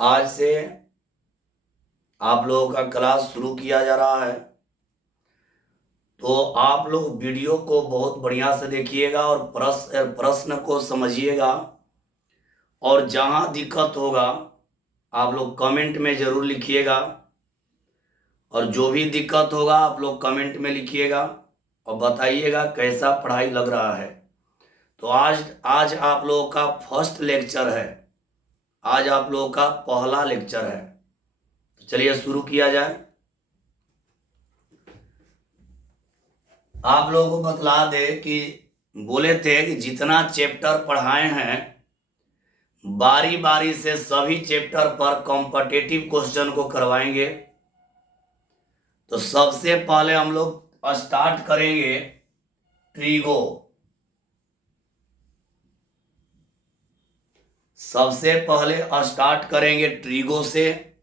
आज से आप लोगों का क्लास शुरू किया जा रहा है, तो आप लोग वीडियो को बहुत बढ़िया से देखिएगा और प्रश्न को समझिएगा। और जहां दिक्कत होगा आप लोग कमेंट में ज़रूर लिखिएगा, और जो भी दिक्कत होगा आप लोग कमेंट में लिखिएगा और बताइएगा कैसा पढ़ाई लग रहा है। तो आज आज आप लोगों का फर्स्ट लेक्चर है, आज आप लोगों का पहला लेक्चर है। तो चलिए शुरू किया जाए। आप लोगों को बतला दे कि बोले थे कि जितना चैप्टर पढ़ाए हैं बारी बारी से सभी चैप्टर पर कॉम्पिटिटिव क्वेश्चन को करवाएंगे। तो सबसे पहले हम लोग स्टार्ट करेंगे ट्रीगो। सबसे पहले स्टार्ट करेंगे ट्रीगो से,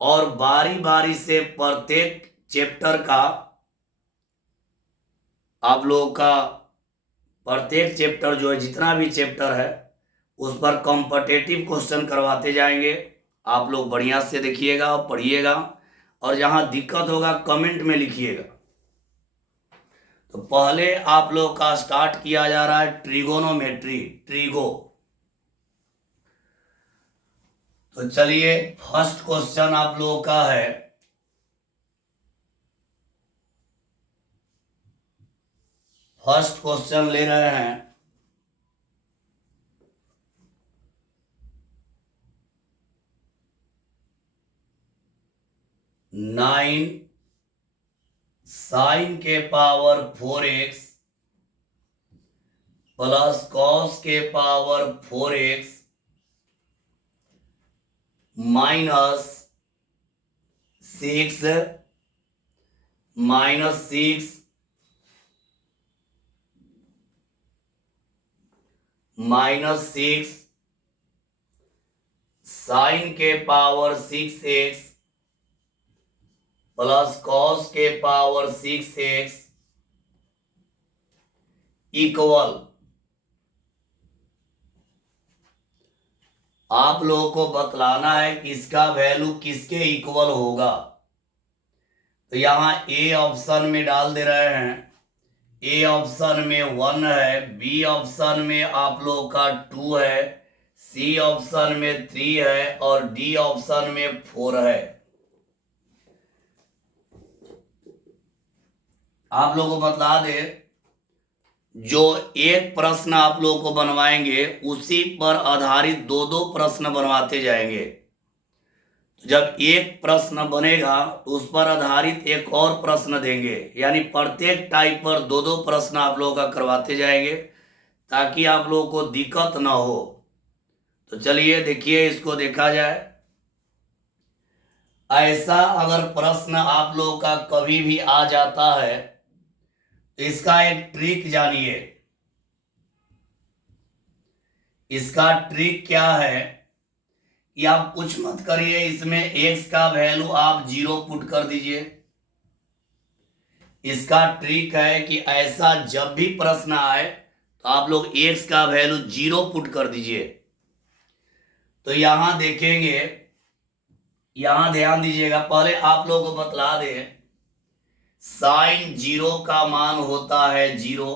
और बारी बारी से प्रत्येक चैप्टर का आप लोगों का प्रत्येक चैप्टर जो है, जितना भी चैप्टर है उस पर कॉम्पिटिटिव क्वेश्चन करवाते जाएंगे। आप लोग बढ़िया से देखिएगा और पढ़िएगा, और जहां दिक्कत होगा कमेंट में लिखिएगा। तो पहले आप लोग का स्टार्ट किया जा रहा है ट्रिगोनोमेट्री, ट्रीगो। तो चलिए फर्स्ट क्वेश्चन आप लोगों का है, फर्स्ट क्वेश्चन ले रहे हैं 9 sin के पावर 4x प्लस cos के power 4x minus 6 minus 6 sine के पावर 6x प्लस कॉस के पावर 6x इक्वल। आप लोगों को बतलाना है कि इसका वैल्यू किसके इक्वल होगा। तो यहां ए ऑप्शन में डाल दे रहे हैं। ए ऑप्शन में 1 है, बी ऑप्शन में आप लोगों का 2 है, सी ऑप्शन में 3 है, और डी ऑप्शन में 4 है। आप लोगों को बतला दे, जो एक प्रश्न आप लोगों को बनवाएंगे उसी पर आधारित दो दो प्रश्न बनवाते जाएंगे। जब एक प्रश्न बनेगा तो उस पर आधारित एक और प्रश्न देंगे, यानी प्रत्येक टाइप पर दो दो प्रश्न आप लोगों का करवाते जाएंगे ताकि आप लोगों को दिक्कत ना हो। तो चलिए देखिए, इसको देखा जाए। ऐसा अगर प्रश्न आप लोगों का कभी भी आ जाता है तो इसका एक ट्रिक जानिए। इसका ट्रिक क्या है कि आप कुछ मत करिए, इसमें x का वैल्यू आप 0 पुट कर दीजिए। इसका ट्रिक है कि ऐसा जब भी प्रश्न आए तो आप लोग x का वैल्यू 0 पुट कर दीजिए। तो यहां देखेंगे, यहां ध्यान दीजिएगा। पहले आप लोगों को बतला दें, साइन 0 का मान होता है 0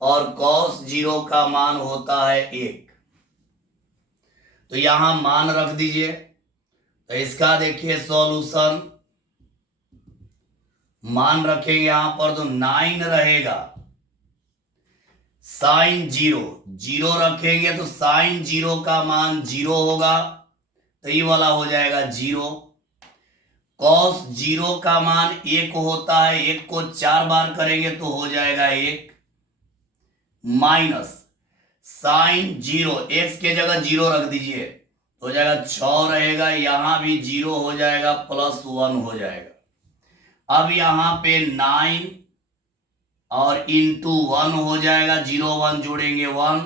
और कॉस 0 का मान होता है 1। तो यहां मान रख दीजिए। तो इसका देखिए सॉल्यूशन, मान रखेंगे यहां पर तो 9 रहेगा। साइन 0 रखेंगे तो साइन 0 का मान 0 होगा, तो ये वाला हो जाएगा 0। कॉस 0 का मान 1 होता है, 1 को 4 बार करेंगे तो हो जाएगा 1, माइनस साइन 0, x के जगह 0 रख दीजिए तो हो जाएगा 6 रहेगा, यहां भी 0 हो जाएगा, प्लस 1 हो जाएगा। अब यहां पे 9 और इंटू 1 हो जाएगा, 0 1 जोड़ेंगे 1,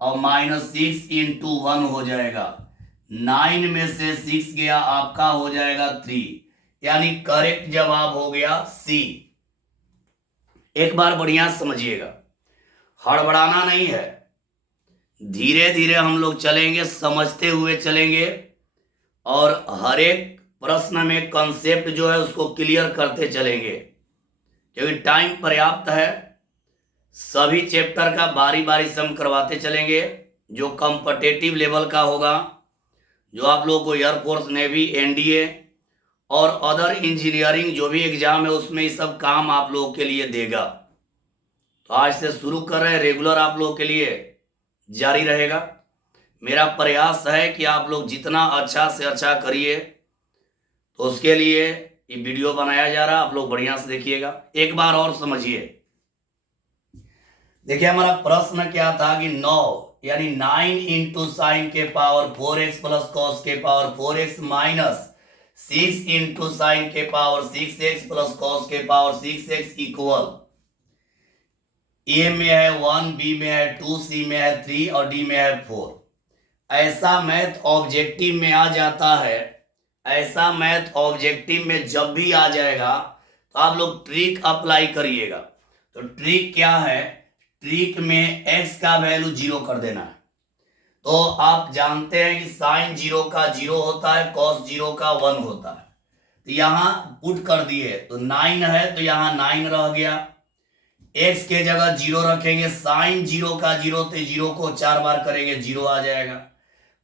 और माइनस 6 इंटू 1 हो जाएगा। 9 में से 6 गया, आपका हो जाएगा 3, यानी करेक्ट जवाब हो गया सी। एक बार बढ़िया समझिएगा, हड़बड़ाना नहीं है। धीरे धीरे हम लोग चलेंगे, समझते हुए चलेंगे और हर एक प्रश्न में कंसेप्ट जो है उसको क्लियर करते चलेंगे, क्योंकि टाइम पर्याप्त है। सभी चैप्टर का बारी बारी से हम करवाते चलेंगे। जो कॉम्पिटिटिव लेवल का होगा, जो आप लोगों को एयरफोर्स, नेवी, एनडीए और अदर इंजीनियरिंग जो भी एग्जाम है उसमें ये सब काम आप लोगों के लिए देगा। तो आज से शुरू कर रहे हैं, रेगुलर आप लोगों के लिए जारी रहेगा। मेरा प्रयास है कि आप लोग जितना अच्छा से अच्छा करिए, तो उसके लिए ये वीडियो बनाया जा रहा है। आप लोग बढ़िया से देखिएगा, एक बार और समझिए। देखिए हमारा प्रश्न क्या था कि 9 यानी 9 इंटू साइन के पावर 4x प्लस कॉस के power 4x minus 6 into sine के पावर 6x प्लस कॉस के पावर 6x इक्वल ए में है 1, बी में है 2, सी में है 3 और डी में है 4। ऐसा मैथ ऑब्जेक्टिव में आ जाता है। ऐसा मैथ ऑब्जेक्टिव में जब भी आ जाएगा तो आप लोग ट्रिक अप्लाई करिएगा। तो ट्रिक क्या है? ट्रिक में x का वैल्यू 0 कर देना है। तो आप जानते हैं कि साइन 0 का 0 होता है, कॉस 0 का 1 होता है। तो यहां पुट कर दिए तो 9 है, तो यहां 9 रह गया। x के जगह 0 रखेंगे, साइन 0 का 0 तो 0 को 4 बार करेंगे 0 आ जाएगा।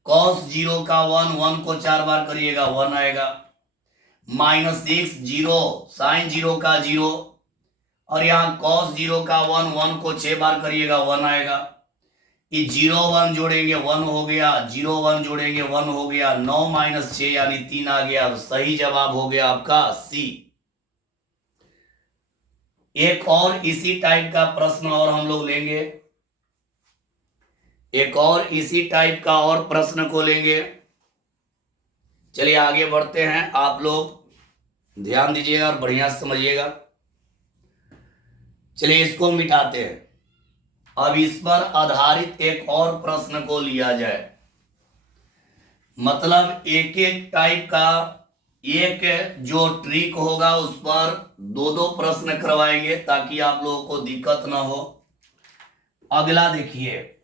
कॉस 0 का 1, 1 को 4 बार करिएगा 1 आएगा। माइनस 6, 0 साइन 0 का 0 और यहाँ कॉस 0 का 1, 1 को 6 बार करिएगा 1 आएगा। ये 0 1 जोड़ेंगे 1 हो गया, 0 1 जोड़ेंगे 1 हो गया। 9 माइनस 6 यानी 3 आ गया। तो सही जवाब हो गया आपका सी। एक और इसी टाइप का प्रश्न और हम लोग लेंगे, एक और इसी टाइप का और प्रश्न को लेंगे। चलिए आगे बढ़ते हैं, आप लोग ध्यान दीजिएगा और बढ़िया से समझिएगा। चलिए इसको मिटाते हैं। अब इस पर आधारित एक और प्रश्न को लिया जाए, मतलब एक एक टाइप का एक जो ट्रिक होगा उस पर दो दो प्रश्न करवाएंगे ताकि आप लोगों को दिक्कत ना हो। अगला देखिए,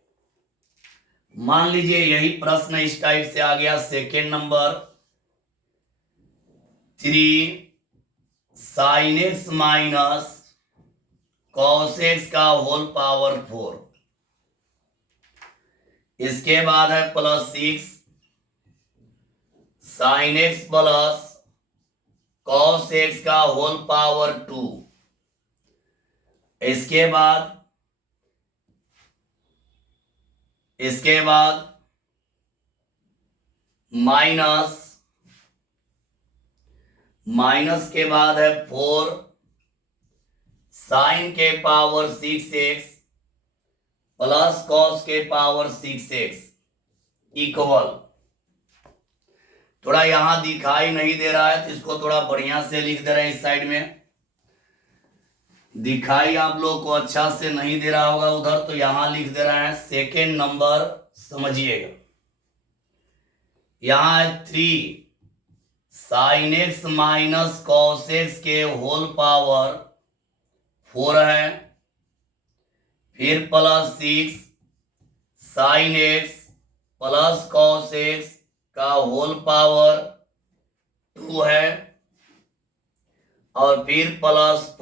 मान लीजिए यही प्रश्न इस टाइप से आ गया। Second number 3 sine x minus cos x का होल पावर 4। इसके बाद है plus 6 sine x plus cos x का होल पावर 2। इसके बाद माइनस के बाद है 4 साइन के पावर 6x प्लस कॉस के पावर 6x इक्वल। थोड़ा यहां दिखाई नहीं दे रहा है तो इसको थोड़ा बढ़िया से लिख दे रहे हैं। इस साइड में दिखाई आप लोग को अच्छा से नहीं दे रहा होगा उधर, तो यहां लिख दे रहे हैं। सेकेंड नंबर समझिएगा, यहां है 3 sine x minus cos x के होल पावर 4 है, फिर plus 6 sine x plus cos x का होल पावर 2 है, और फिर प्लस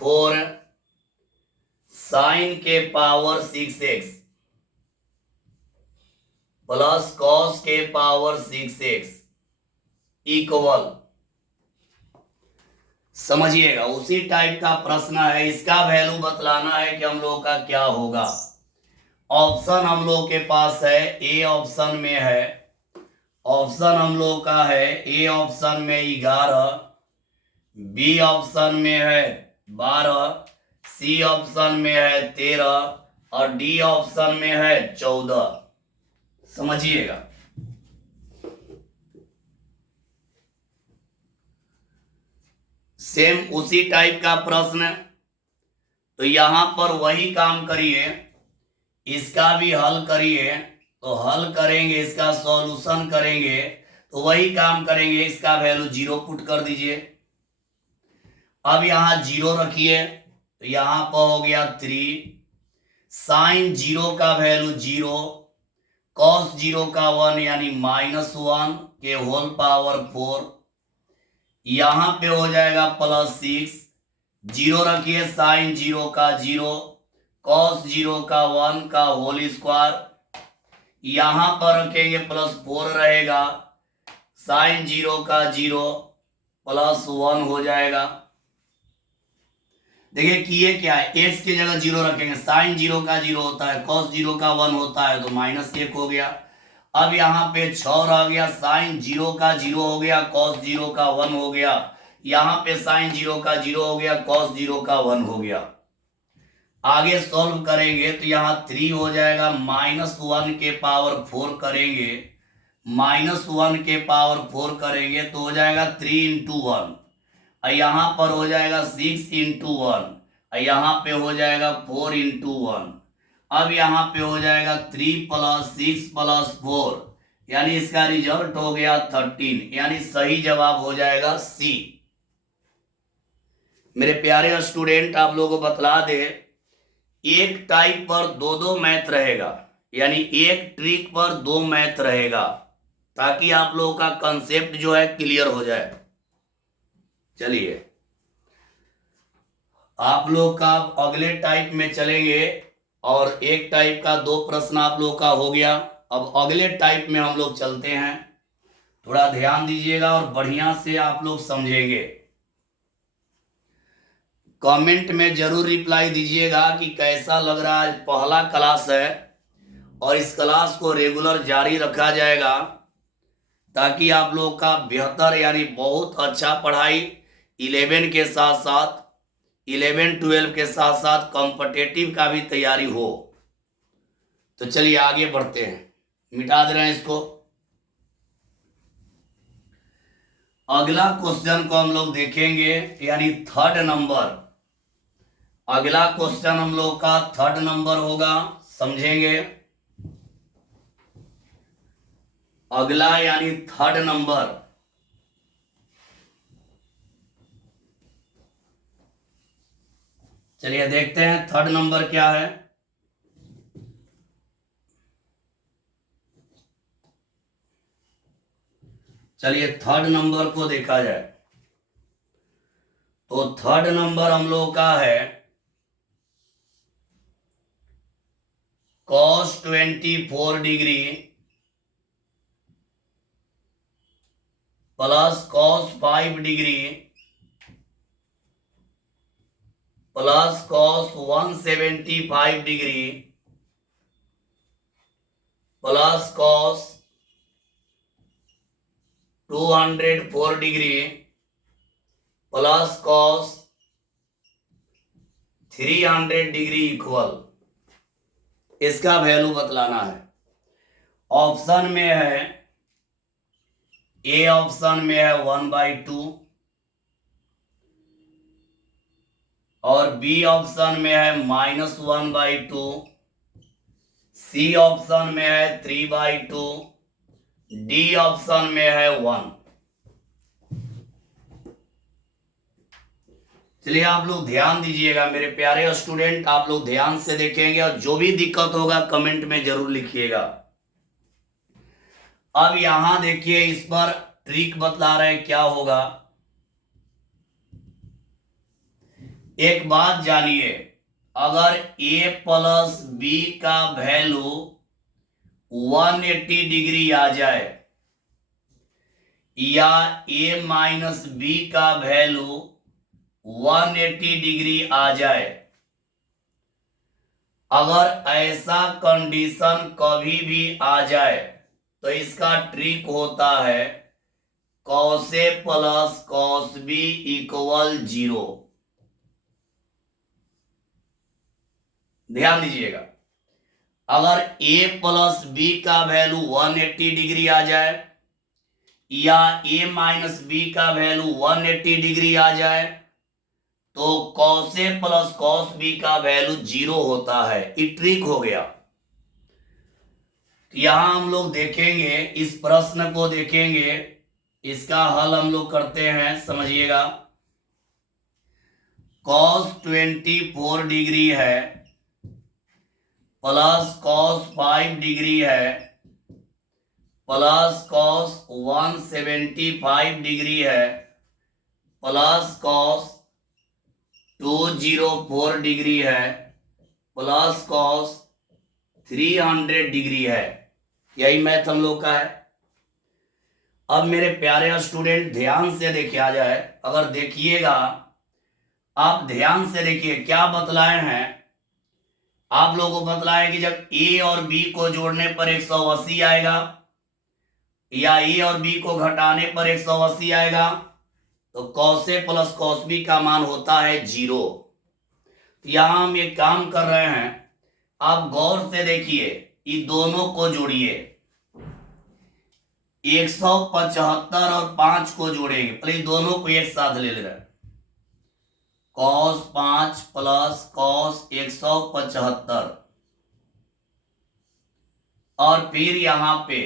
4 साइन के पावर 6x प्लस कॉस के पावर 6x इक्वल। समझिएगा, उसी टाइप का प्रश्न है। इसका वैल्यू बतलाना है कि हम लोगों का क्या होगा। ऑप्शन हम लोग के पास है, ए ऑप्शन में है, ऑप्शन हम लोग का है ए ऑप्शन में 11, बी ऑप्शन में है 12, सी ऑप्शन में है 13 और डी ऑप्शन में है 14। समझिएगा, सेम उसी टाइप का प्रश्न। तो यहां पर वही काम करिए, इसका भी हल करिए। तो हल करेंगे, इसका सॉल्यूशन करेंगे तो वही काम करेंगे। इसका वैल्यू 0 पुट कर दीजिए। अब यहां 0 रखिए तो यहां पर हो गया 3 साइन 0 का वैल्यू 0, कॉस 0 का 1 यानी -1 के होल पावर 4, यहां पे हो जाएगा +6, 0 रखिए, साइन 0 का 0, कॉस 0 का 1 का होल स्क्वायर, यहां पर रखेंगे +4 रहेगा, साइन 0 का 0 +1 हो जाएगा। देखिए कि ये क्या है, x की जगह 0 रखेंगे, साइन 0 का 0 होता है, कॉस 0 का 1 होता है, तो -1 हो गया। अब यहाँ पे 6 रह गया, साइन 0 का 0 हो गया, कॉस 0 का 1 हो गया, यहाँ पे साइन 0 का 0 हो गया, कॉस 0 का 1 हो गया। आगे सॉल्व करेंगे तो यहाँ 3 हो जाएगा, -1 के पावर 4 करेंगे, -1 के पावर 4 करेंगे तो हो जाएगा 3 × 1, यहाँ पर हो जाएगा 6 × 1, यहाँ पे हो जाएगा 4 × 1। अब यहाँ पे हो जाएगा 3 + 6 + 4, यानी इसका रिजल्ट हो गया 13, यानी सही जवाब हो जाएगा सी। मेरे प्यारे स्टूडेंट, आप लोगों को बतला दे, एक टाइप पर दो मैथ रहेगा, यानी एक ट्रिक पर 2 मैथ रहेगा, ताकि आप लोगों का कंसेप्ट जो है क्लियर हो जाए। चलिए आप लोग का अगले टाइप में चलेंगे, और एक टाइप का 2 प्रश्न आप लोग का हो गया। अब अगले टाइप में हम लोग चलते हैं, थोड़ा ध्यान दीजिएगा और बढ़िया से आप लोग समझेंगे। कमेंट में जरूर रिप्लाई दीजिएगा कि कैसा लग रहा है। पहला क्लास है और इस क्लास को रेगुलर जारी रखा जाएगा, ताकि आप लोग का बेहतर यानी बहुत अच्छा पढ़ाई 11 के साथ साथ 11-12 के साथ साथ कॉम्पिटिटिव का भी तैयारी हो। तो चलिए आगे बढ़ते हैं, मिटा दे रहे हैं इसको। अगला क्वेश्चन को हम लोग देखेंगे, यानी 3rd नंबर। अगला क्वेश्चन हम लोग का 3rd नंबर होगा, समझेंगे। अगला यानी 3rd नंबर, चलिए देखते हैं 3rd नंबर क्या है। चलिए 3rd नंबर को देखा जाए तो 3rd नंबर हम लोग का है cos 24 degree plus cos 5 degree plus cos 175 degree plus cos 204 degree plus cos 300 degree equal, इसका वैल्यू बतलाना है। ऑप्शन में है, ए ऑप्शन में है 1/2 और बी ऑप्शन में है -1/2, सी ऑप्शन में है 3/2, डी ऑप्शन में है 1। चलिए आप लोग ध्यान दीजिएगा मेरे प्यारे स्टूडेंट, आप लोग ध्यान से देखेंगे और जो भी दिक्कत होगा कमेंट में जरूर लिखिएगा। अब यहां देखिए, इस पर ट्रिक बतला रहे हैं क्या होगा। एक बात जानिए, अगर a + b का वैल्यू 180 डिग्री आ जाए या a - b का वैल्यू 180 डिग्री आ जाए, अगर ऐसा कंडीशन कभी भी आ जाए तो इसका ट्रिक होता है cos a + cos b = 0। ध्यान दीजिएगा, अगर a + b का वैल्यू 180 डिग्री आ जाए या a - b का वैल्यू 180 डिग्री आ जाए, तो cos a + cos b का वैल्यू 0 होता है। ये ट्रिक हो गया। यहां हम लोग देखेंगे, इस प्रश्न को देखेंगे, इसका हल हम लोग करते हैं, समझिएगा। cos 24 डिग्री है प्लस कॉस 5 डिग्री है, प्लस कॉस 175 डिग्री है, प्लस कॉस 204 डिग्री है, प्लस कॉस 300 डिग्री है। यही मैथ हम लोग का है। अब मेरे प्यारे स्टूडेंट ध्यान से देखिए आ जाए, अगर देखिएगा आप ध्यान से देखिए क्या बतलाए हैं। आप लोगों को बतलाए कि जब ए और बी को जोड़ने पर 180 आएगा या ए और बी को घटाने पर 180 आएगा, तो cos A plus cos B का मान होता है 0। यहां हम एक काम कर रहे हैं, आप गौर से देखिए, ये दोनों को जोड़िए, 175 और 5 को जोड़ेंगे, पहले दोनों को एक साथ ले रहे हैं। कॉस 5 प्लस कॉस 175 और फिर यहां पे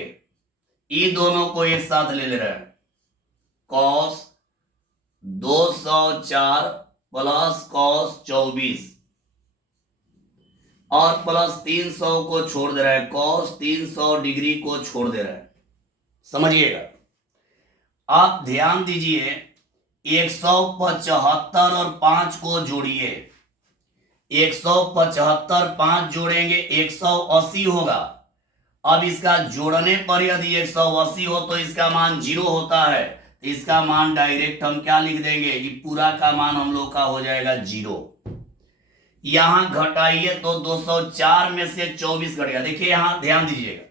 ये दोनों को एक साथ ले रहे हैं। कॉस 204 प्लस कॉस 24 और प्लस 300 को छोड़ दे रहा है, कॉस 300 डिग्री को छोड़ दे रहा है। समझिएगा, आप ध्यान दीजिए, 175 और 5 को जोड़िए, 175 5 जोड़ेंगे 180 होगा। अब इसका जोड़ने पर यदि 180 हो तो इसका मान 0 होता है, तो इसका मान डायरेक्ट हम क्या लिख देंगे, ये पूरा का मान हम लोग का हो जाएगा 0। यहां घटाइए तो 204 में से 24 घटेगा। देखिए यहां ध्यान दीजिएगा,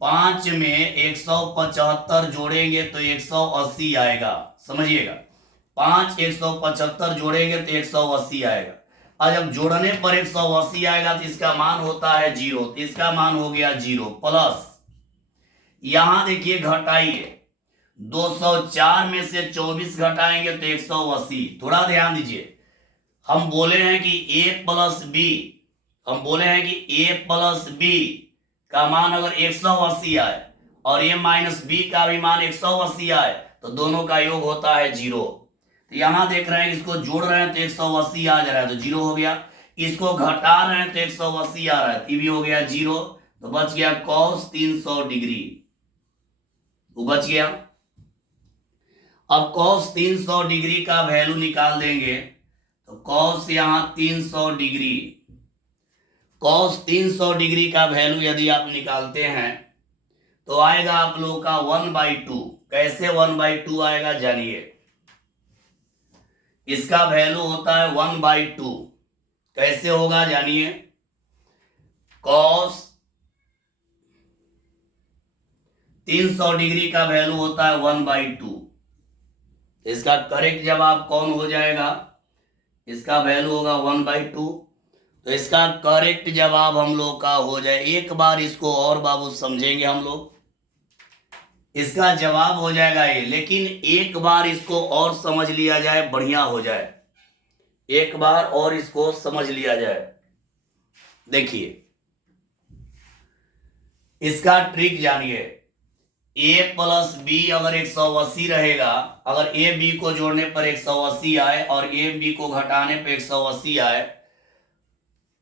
5 में 175 जोड़ेंगे तो 180 आएगा। समझिएगा, 5 175 जोड़ेंगे तो 180 आएगा, और जब जोड़ने पर 180 आएगा तो इसका मान होता है 0, तो इसका मान हो गया 0। प्लस यहां देखिए घटाइए, 204 में से 24 घटाएंगे तो 180। थोड़ा ध्यान दीजिए, हम बोले हैं कि a प्लस बी, हम बोले हैं कि a प्लस बी का मान अगर 180 आए और a माइनस बी का भी मान 180 आए तो दोनों का योग होता है 0। तो यहां देख रहे हैं, इसको जोड़ रहे हैं तो 180 आ जा रहा है तो 0 हो गया, इसको घटा रहे हैं तो 180 आ रहा है, ये भी हो गया 0। तो बच गया कॉस 300 डिग्री, वो बच गया। अब कॉस 300 डिग्री का वैल्यू निकाल देंगे, तो कॉस यहां 300 डिग्री, कॉस 300 डिग्री का वैल्यू यदि आप निकालते हैं तो आएगा आप लोग का 1/2। कैसे 1/2 आएगा जानिए, इसका वैल्यू होता है 1/2। कैसे होगा जानिए, कॉस 300 डिग्री का वैल्यू होता है 1/2। इसका करेक्ट जवाब कौन हो जाएगा, इसका वैल्यू होगा 1/2। तो इसका करेक्ट जवाब हम लोग का हो जाए, एक बार इसको और बाबू समझेंगे हम लोग, इसका जवाब हो जाएगा ये, लेकिन एक बार इसको और समझ लिया जाए, बढ़िया हो जाए, एक बार और इसको समझ लिया जाए। देखिए इसका ट्रिक जानिए, a प्लस बी अगर 180 रहेगा, अगर a b को जोड़ने पर 180 आए और a b को घटाने पर 180 आए,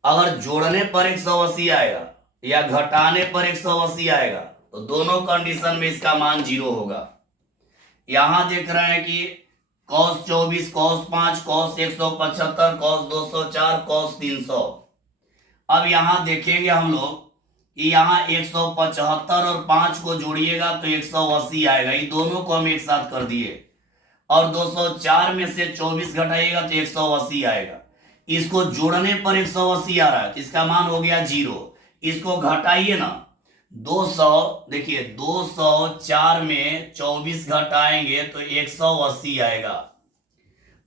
अगर जोड़ने पर 180 आएगा या घटाने पर 180 आएगा तो दोनों कंडीशन में इसका मान 0 होगा। यहां देख रहे हैं कि cos 24, cos 5, cos 175, cos 204, cos 300। अब यहां देखेंगे हम लोग कि यहाँ 175 और 5 को जोड़िएगा तो 180 आएगा, ये दोनों को हम एक साथ कर दिए, और 204 में से 24 घटाइएगा तो 180 आएगा। इसको जोड़ने पर 180 आ रहा है तो इसका मान हो गया 0। इसको घटाइए ना, 200, देखिए 204 में 24 घटाएंगे तो 180 आएगा।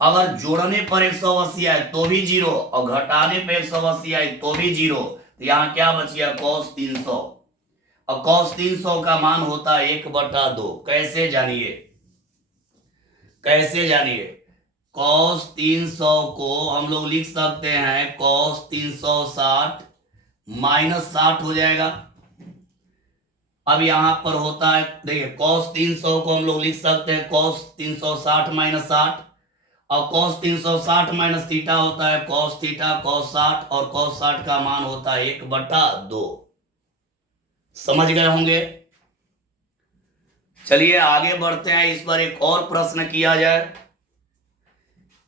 अगर जोड़ने पर 180 आए तो भी 0 और घटाने पर 180 आए तो भी 0, तो यहां क्या बच गया, cos 300। और cos 300 का मान होता है 1/2। कैसे जानिए, कैसे जानिए, cos 300 को हम लोग लिख सकते हैं cos 360 -60 हो जाएगा। अब यहां पर होता है, देखिए cos 300 को हम लोग लिख सकते हैं cos 360 -60, और cos 360 माइनस थीटा होता है cos थीटा cos 60 और cos 60 का मान होता है 1/2। समझ गए होंगे। चलिए आगे बढ़ते हैं, इस पर एक और प्रश्न किया जाए।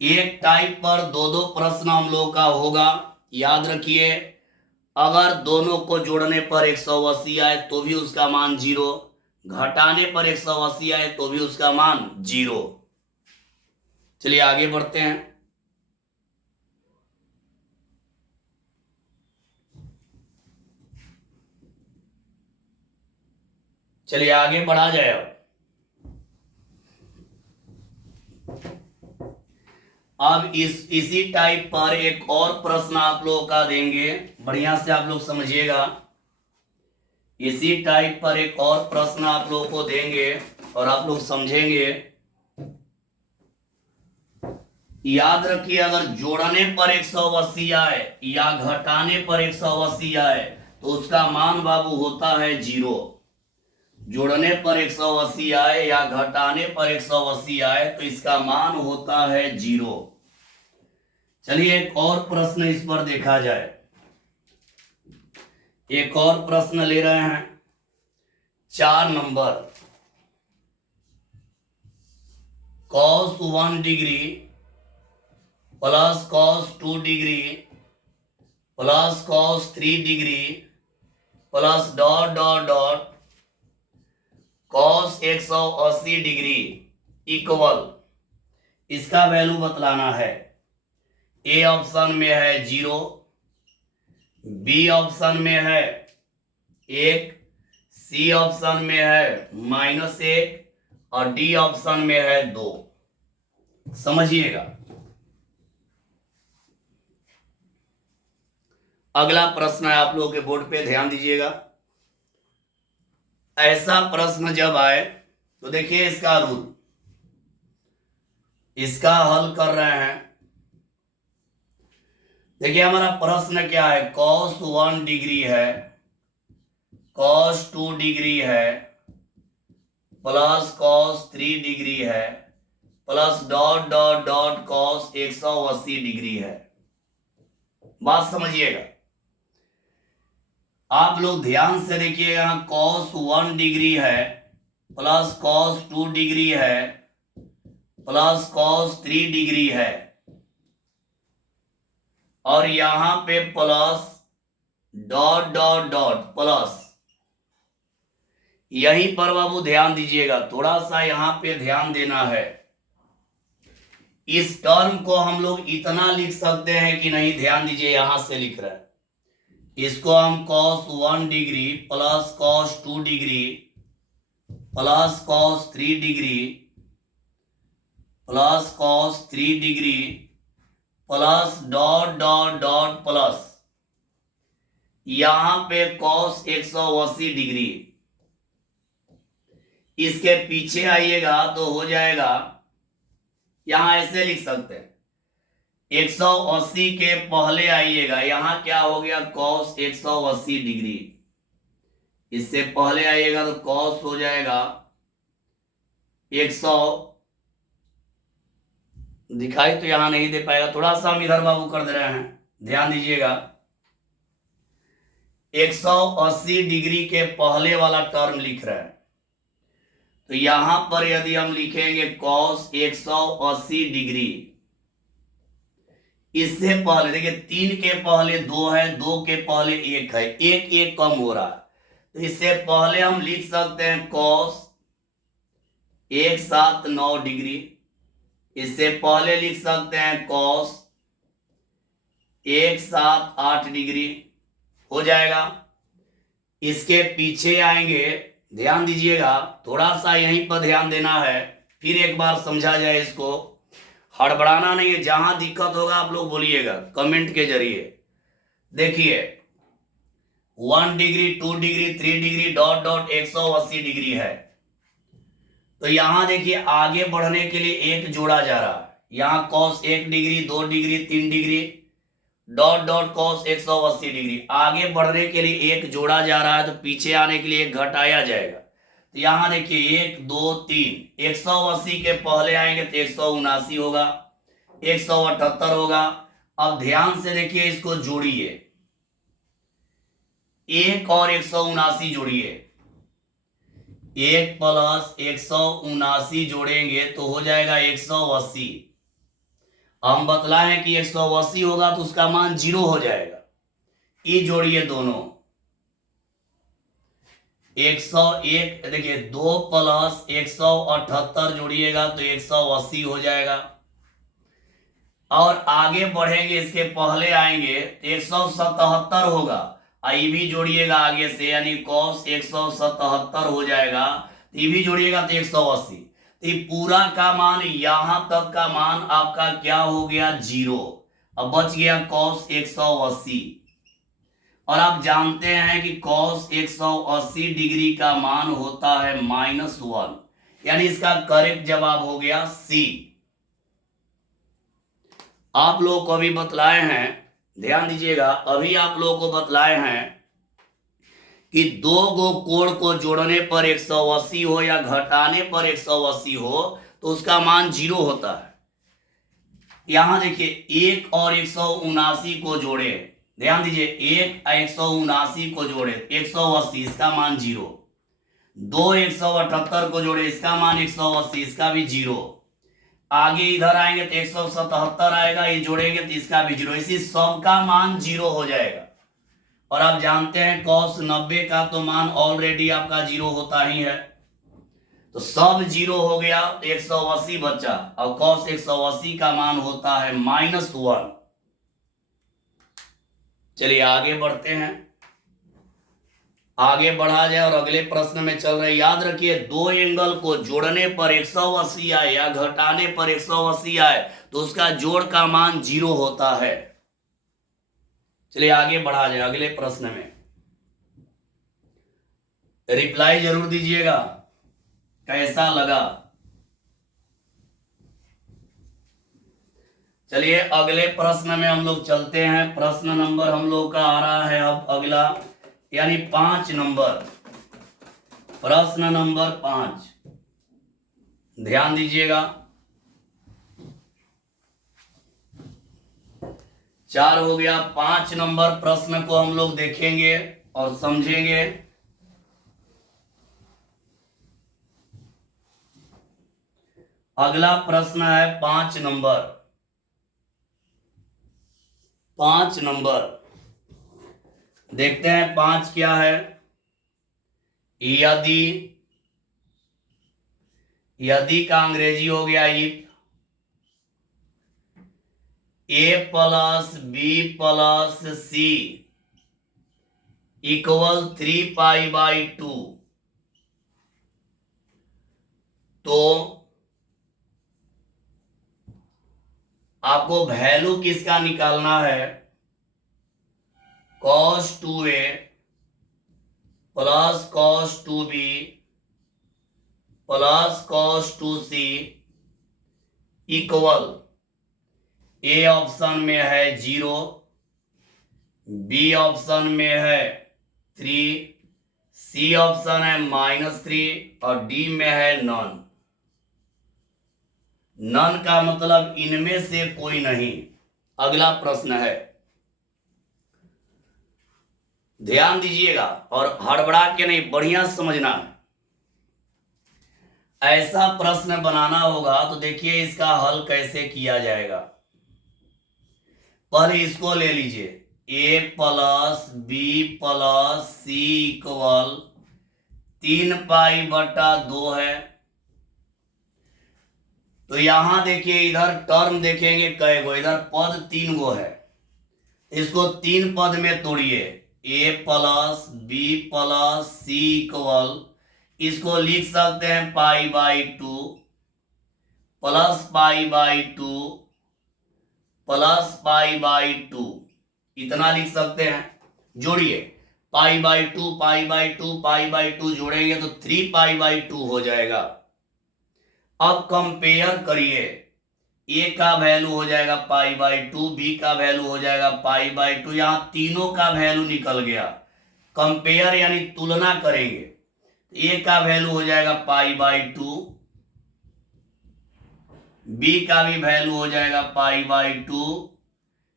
एक टाइप पर दो दो प्रश्न हम लोग का होगा, याद रखिए। अगर दोनों को जोड़ने पर 180 आए तो भी उसका मान 0, घटाने पर 180 आए तो भी उसका मान 0। चलिए आगे बढ़ते हैं। चलिए आगे बढ़ा जाए। अब इसी टाइप पर एक और प्रश्न आप लोगों का देंगे, बढ़िया से आप लोग समझिएगा। इसी टाइप पर एक और प्रश्न आप लोगों को देंगे और आप लोग समझेंगे। याद रखिए, अगर जोड़ने पर 180 आए या घटाने पर 180 आए तो उसका मान बाबू होता है 0। जोड़ने पर 180 आए या घटाने पर 180 आए तो इसका मान होता है 0। चलिए एक और प्रश्न इस पर देखा जाए। एक और प्रश्न ले रहे हैं 4 number. cos 1 degree plus cos 2 degree plus cos 3 degree plus dot dot dot cos 180 degree equal, इसका वैल्यू बतलाना है। ए ऑप्शन में है 0, बी ऑप्शन में है 1, सी ऑप्शन में है -1 और डी ऑप्शन में है 2। समझिएगा। अगला प्रश्न है, आप लोगों के बोर्ड पे ध्यान दीजिएगा। ऐसा प्रश्न जब आए तो देखिए इसका रूल, इसका हल कर रहे हैं। देखिए हमारा प्रश्न क्या है, cos 1 डिग्री है, cos 2 डिग्री है, प्लस cos 3 डिग्री है, plus dot dot dot cos 180 degree है। बात समझिएगा, आप लोग ध्यान से देखिएगा। cos 1 डिग्री है प्लस cos 2 डिग्री है प्लस cos 3 डिग्री है और यहां पे plus dot dot dot plus. यहीं पर बाबू ध्यान दीजिएगा, थोड़ा सा यहां पे ध्यान देना है। इस टर्म को हम लोग इतना लिख सकते हैं कि नहीं, ध्यान दीजिए, यहां से लिख रहे हैं। इसको हम cos 1 degree plus cos 2 degree plus cos 3 degree plus cos 3 degree plus dot dot dot plus यहां पे cos 180 डिग्री। इसके पीछे आइएगा तो हो जाएगा, यहां ऐसे लिख सकते हैं। 180 के पहले आइएगा, यहां क्या हो गया, cos 180 डिग्री। इससे पहले आइएगा तो cos हो जाएगा 100। दिखाई तो यहां नहीं दे पाएगा, थोड़ा सा हम इधर बाबू कर दे रहे हैं, ध्यान दीजिएगा। 180 डिग्री के पहले वाला टर्म लिख रहे हैं, तो यहां पर यदि हम लिखेंगे cos 180 डिग्री, इससे पहले देखिए 3 के पहले 2 है, 2 के पहले 1 है, 1 1 कम हो रहा है, तो इससे पहले हम लिख सकते हैं cos 179 डिग्री। इससे पहले लिख सकते हैं cos 178 डिग्री, हो जाएगा। इसके पीछे आएंगे, ध्यान दीजिएगा, थोड़ा सा यहीं पर ध्यान देना है, फिर एक बार समझा जाए, इसको हड़बड़ाना नहीं है। जहां दिक्कत होगा आप लोग बोलिएगा कमेंट के जरिए। देखिए 1 degree 2 degree 3 degree dot dot 180 degree है, तो यहां देखिए आगे बढ़ने के लिए एक जोड़ा जा रहा है। यहां cos 1 degree 2 degree 3 degree dot dot cos 180 degree, आगे बढ़ने के लिए एक जोड़ा जा रहा है, तो पीछे आने के लिए एक घटाया जाएगा। तो यहां देखिए 1 2 3, 180 के पहले आएंगे तो 179 होगा, 178 होगा। अब ध्यान से देखिए, इसको जोड़िए, 1 और 179 जोड़िए, 1 प्लस 179 जोड़ेंगे तो हो जाएगा 180। हम बतलाए हैं कि 180 होगा तो उसका मान 0 हो जाएगा। ये जोड़िए दोनों, 101, देखिए 2 प्लस 178 जोड़िएगा तो 180 हो जाएगा। और आगे बढ़ेंगे, इसके पहले आएंगे तो 177 होगा, ये भी जोड़िएगा आगे से, यानी cos 177 हो जाएगा। ये भी जोड़िएगा तो 180। तो ये पूरा का मान, यहां तक का मान आपका क्या हो गया, 0। अब बच गया cos 180। और आप जानते हैं कि cos 180 डिग्री का मान होता है -1, यानी इसका करेक्ट जवाब हो गया सी। आप लोग को अभी बतलाए हैं, ध्यान दीजिएगा, अभी आप लोगों को बतलाए हैं कि दो गो कोण को जोड़ने पर 180 हो या घटाने पर 180 हो तो उसका मान 0 होता है। यहां देखिए 1 और 179 को जोड़े, ध्यान दीजिए, 1 और 179 को जोड़े 180, इसका मान 0। 2 178 को जोड़े, इसका मान 180, इसका भी 0। आगे इधर आएंगे तो 177 आएगा, ये जोड़ेंगे तो इसका भी 0। इसी सब का मान 0 हो जाएगा। और आप जानते हैं cos 90 का तो मान ऑलरेडी आपका 0 होता ही है, तो सब 0 हो गया, 180 बचा। और cos 180 का मान होता है -1। चलिए आगे बढ़ते हैं, आगे बढ़ा जाए और अगले प्रश्न में चल रहे। याद रखिए, दो एंगल को जोड़ने पर 180 आए या घटाने पर 180 आए तो उसका जोड़ का मान 0 होता है। चलिए आगे बढ़ा जाए अगले प्रश्न में। रिप्लाई जरूर दीजिएगा कैसा लगा। चलिए अगले प्रश्न में हम लोग चलते हैं। प्रश्न नंबर हम लोग का आ रहा है अब अगला, यानी 5 नंबर, प्रश्न नंबर 5। ध्यान दीजिएगा, 4 हो गया। 5 नंबर प्रश्न को हम लोग देखेंगे और समझेंगे। अगला प्रश्न है 5 नंबर। 5 नंबर देखते हैं 5 क्या है। यदि का अंग्रेजी हो गया if, a plus b plus c equal 3π/2, तो आपको वैल्यू किसका निकालना है, cos 2a plus cos 2b plus cos 2c equal, A option में है 0, बी ऑप्शन में है 3, सी ऑप्शन है -3 और डी में है नन। नन का मतलब इनमें से कोई नहीं। अगला प्रश्न है, ध्यान दीजिएगा और हड़बड़ा के नहीं, बढ़िया समझना है। ऐसा प्रश्न बनाना होगा तो देखिए इसका हल कैसे किया जाएगा। पहले इसको ले लीजिए, a plus b plus c equal 3π/2 है। तो यहां देखिए, इधर टर्म देखेंगे कै गो, इधर पद 3 गो है, इसको 3 पद में तोड़िए। a plus b plus c equal, इसको लिख सकते हैं π/2 प्लस π/2 प्लस π/2, इतना लिख सकते हैं। जोड़िए, π/2 π/2 π/2 जोड़ेंगे तो 3π/2 हो जाएगा। अब कंपेयर करिए, ए का वैल्यू हो जाएगा π/2, बी का वैल्यू हो जाएगा π/2, यहां तीनों का वैल्यू निकल गया। कंपेयर यानी तुलना करेंगे, ए का वैल्यू हो जाएगा π/2, बी का भी वैल्यू हो जाएगा पाई बाई टू,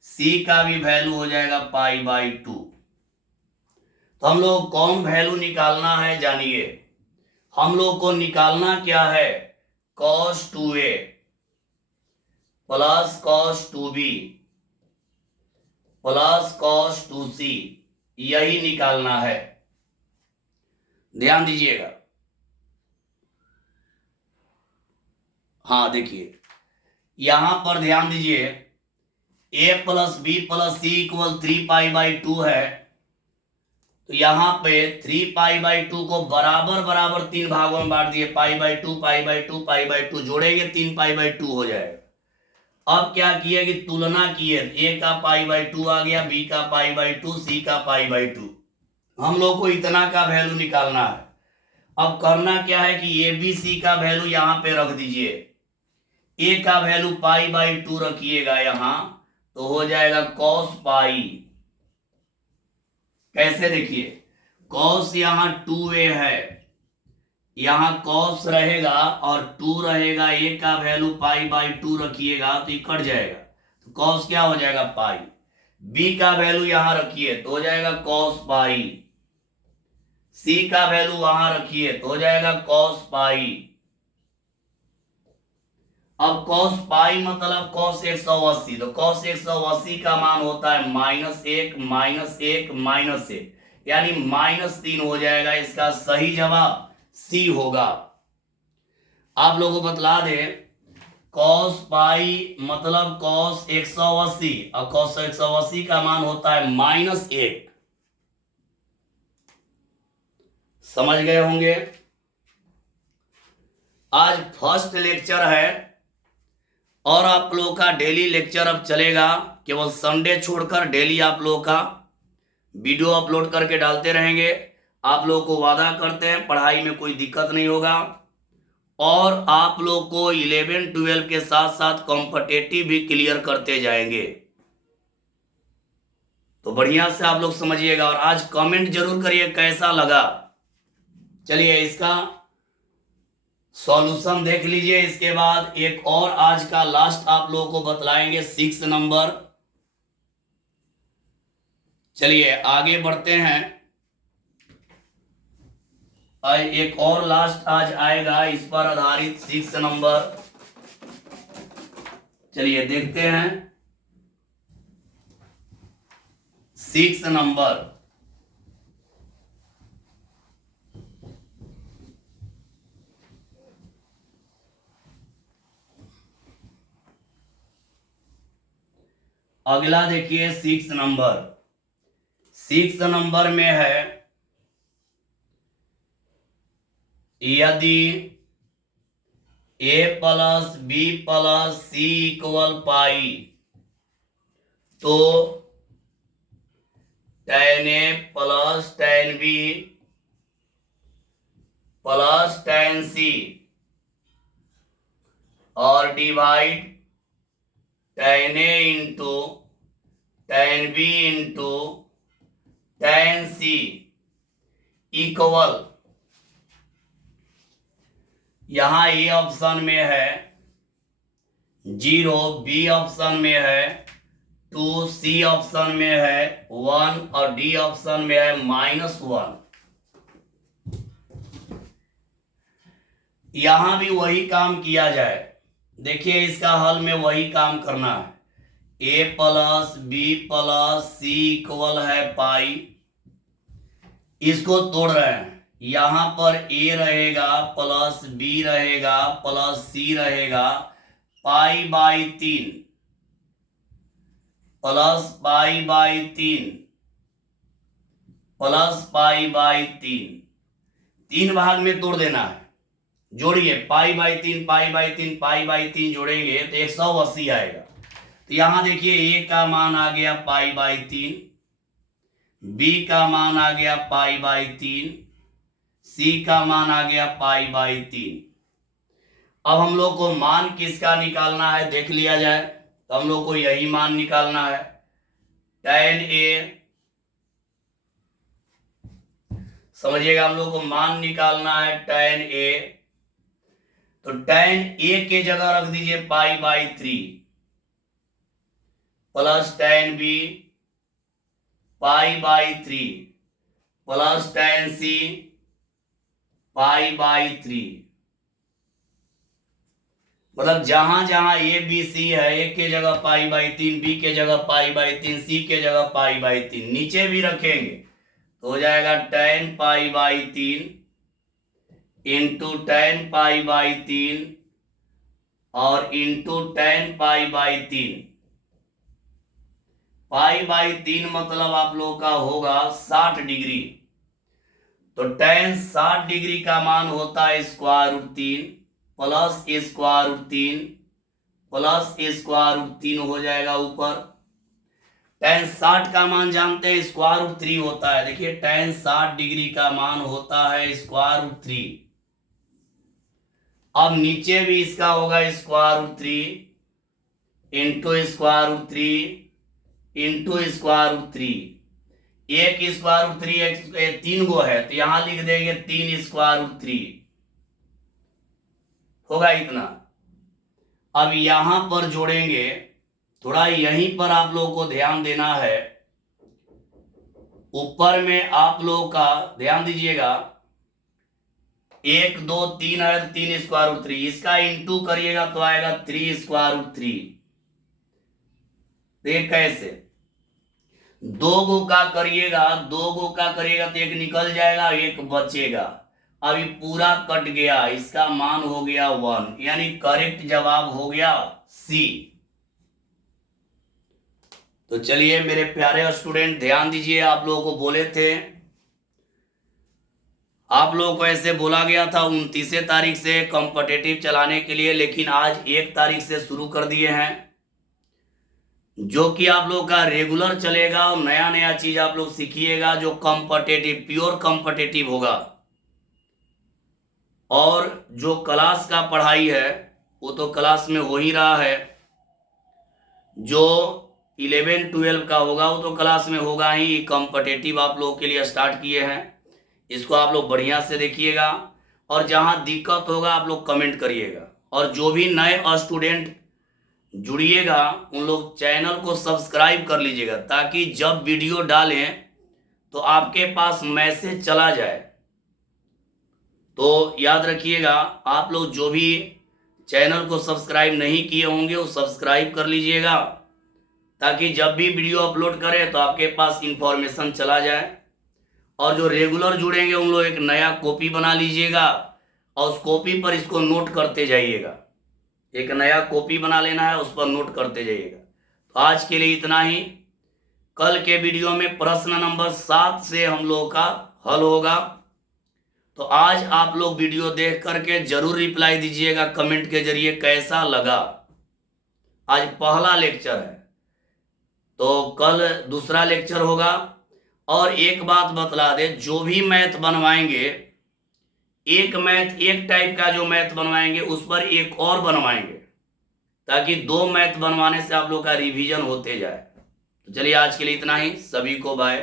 सी का भी वैल्यू हो जाएगा पाई बाई टू। तो हम लोग कौन वैल्यू निकालना है जानिए। हम लोग को निकालना क्या है, cos 2a plus cos 2b plus cos 2c, यही निकालना है। ध्यान दीजिएगा। हाँ देखिए यहां पर ध्यान दीजिए, a plus b plus c equal 3π/2 है। तो यहाँ पे 3π/2 को बराबर बराबर 3 भागों में बांट दिए, π/2 π/2 π/2 जोड़ेंगे 3π/2 हो जाएगा। अब क्या किए कि तुलना किए, a का π/2 आ गया, b का π/2, c का π/2। हम लोग को इतना का वैल्यू निकालना है। अब करना क्या है कि ए बी सी का वैल्यू यहां पे रख दीजिए। ए का वैल्यू π/2 रखिएगा यहां, तो हो जाएगा cos पाई। कैसे देखिए, cos यहां 2a है, यहां cos रहेगा और 2 रहेगा, a का वैल्यू π/2 रखिएगा तो ये कट जाएगा, तो cos क्या हो जाएगा पाई। b का वैल्यू यहां रखिए तो हो जाएगा cos पाई, c का वैल्यू वहां रखिए तो हो जाएगा cos पाई। अब cos पाई मतलब cos 180, तो cos 180 का मान होता है -1 -1 -1, यानी -3 हो जाएगा। इसका सही जवाब सी होगा। आप लोगों को बतला दे, cos पाई मतलब cos 180 और cos 180 का मान होता है -1। समझ गए होंगे। आज फर्स्ट लेक्चर है और आप लोगों का डेली लेक्चर अब चलेगा, केवल संडे छोड़कर डेली आप लोगों का वीडियो अपलोड करके डालते रहेंगे। आप लोगों को वादा करते हैं पढ़ाई में कोई दिक्कत नहीं होगा, और आप लोग को 11 12 के साथ साथ कॉम्पिटिटिव भी क्लियर करते जाएंगे। तो बढ़िया से आप लोग समझिएगा और आज कमेंट जरूर करिए कैसा लगा। चलिए इसका सॉल्यूशन देख लीजिए। इसके बाद एक और आज का लास्ट आप लोगों को बतलाएंगे 6 नंबर। चलिए आगे बढ़ते हैं। एक और लास्ट आज आएगा इस पर आधारित 6 नंबर। चलिए देखते हैं 6 नंबर। अगला देखिए 6 नंबर। 6 नंबर में है, यदि a plus b plus c equal pi, तो tan a plus tan b plus tan c और divide tan a into tan b into tan c equal, यहां ए ऑप्शन में है 0, बी ऑप्शन में है 2, सी ऑप्शन में है 1 और डी ऑप्शन में है -1। यहां भी वही काम किया जाए। देखिए इसका हल में वही काम करना है। a plus b plus c equal है पाई, इसको तोड़ रहे हैं। यहां पर a रहेगा प्लस b रहेगा प्लस c रहेगा, π/3 प्लस π/3 प्लस π/3, 3 भाग में तोड़ देना है। जोड़िए π/3 π/3 π/3 जोड़ेंगे तो 180 आएगा। तो यहां देखिए a का मान आ गया π/3, b का मान आ गया π/3, c का मान आ गया π/3। अब हम लोग को मान किसका निकालना है देख लिया जाए। तो हम लोग को यही मान निकालना है, tan a। समझिएगा हम लोग को मान निकालना है tan a। तो tan a के जगह रख दीजिए π/3 plus tan b π/3 plus tan c π/3। मतलब जहां जहां ए बी सी है, ए के जगह π/3, बी के जगह π/3, सी के जगह π/3, नीचे भी रखेंगे तो हो जाएगा tan π/3 इंटू tan π/3 और इंटू tan π/3। π/3 मतलब आप लोग का होगा 60 डिग्री। तो tan 60 डिग्री का मान होता है √3 प्लस √3 प्लस √3 हो जाएगा ऊपर। tan 60 का मान जानते हैं √3 होता है। देखिए tan 60 डिग्री का मान होता है √3। अब नीचे भी इसका होगा √3 इंटू √3 इंटू √3। एक √3 3 गो है तो यहां लिख देंगे 3 √3 होगा इतना। अब यहां पर जोड़ेंगे, थोड़ा यहीं पर आप लोगों को ध्यान देना है। ऊपर में आप लोगों का ध्यान दीजिएगा 1 2 3 है, 3 √3, इसका इंटू करिएगा तो आएगा 3 √3। देख कैसे 2 गो का करिएगा, 2 गो का करिएगा तो एक निकल जाएगा, एक बचेगा। अभी पूरा कट गया, इसका मान हो गया 1, यानी करेक्ट जवाब हो गया सी। तो चलिए मेरे प्यारे स्टूडेंट ध्यान दीजिए, आप लोगों को बोले थे, आप लोगों को ऐसे बोला गया था 29 तारीख से कॉम्पिटिटिव चलाने के लिए, लेकिन आज 1 तारीख से शुरू कर दिए हैं, जो कि आप लोग का रेगुलर चलेगा और नया नया चीज आप लोग सीखिएगा जो कॉम्पिटिटिव प्योर कॉम्पिटिटिव होगा। और जो क्लास का पढ़ाई है वो तो क्लास में हो ही रहा है, जो 11 12 का होगा वो तो क्लास में होगा ही। कॉम्पिटिटिव आप लोगों के लिए स्टार्ट किए हैं, इसको आप लोग बढ़िया से देखिएगा और जहां दिक्कत होगा आप लोग कमेंट करिएगा। और जो भी नए स्टूडेंट जुड़िएगा उन लोग चैनल को सब्सक्राइब कर लीजिएगा, ताकि जब वीडियो डालें तो आपके पास मैसेज चला जाए। तो याद रखिएगा, आप लोग जो भी चैनल को सब्सक्राइब नहीं किए होंगे वो सब्सक्राइब कर लीजिएगा, ताकि जब भी वीडियो अपलोड करें तो आपके पास इंफॉर्मेशन चला जाए। और जो रेगुलर जुड़ेंगे उन लोग एक नया कॉपी बना लीजिएगा और उस कॉपी पर इसको नोट करते जाइएगा। एक नया कॉपी बना लेना है, उस पर नोट करते जाइएगा। तो आज के लिए इतना ही। कल के वीडियो में प्रश्न नंबर 7 से हम लोगों का हल होगा। तो आज आप लोग वीडियो देख करके जरूर रिप्लाई दीजिएगा कमेंट के जरिए कैसा लगा। आज पहला लेक्चर है तो कल दूसरा लेक्चर होगा। और एक बात बतला दे, जो भी मैथ बनवाएंगे, एक मैथ एक टाइप का जो मैथ बनवाएंगे उस पर एक और बनवाएंगे, ताकि 2 मैथ बनवाने से आप लोग का रिवीजन होते जाए। तो चलिए आज के लिए इतना ही, सभी को बाय।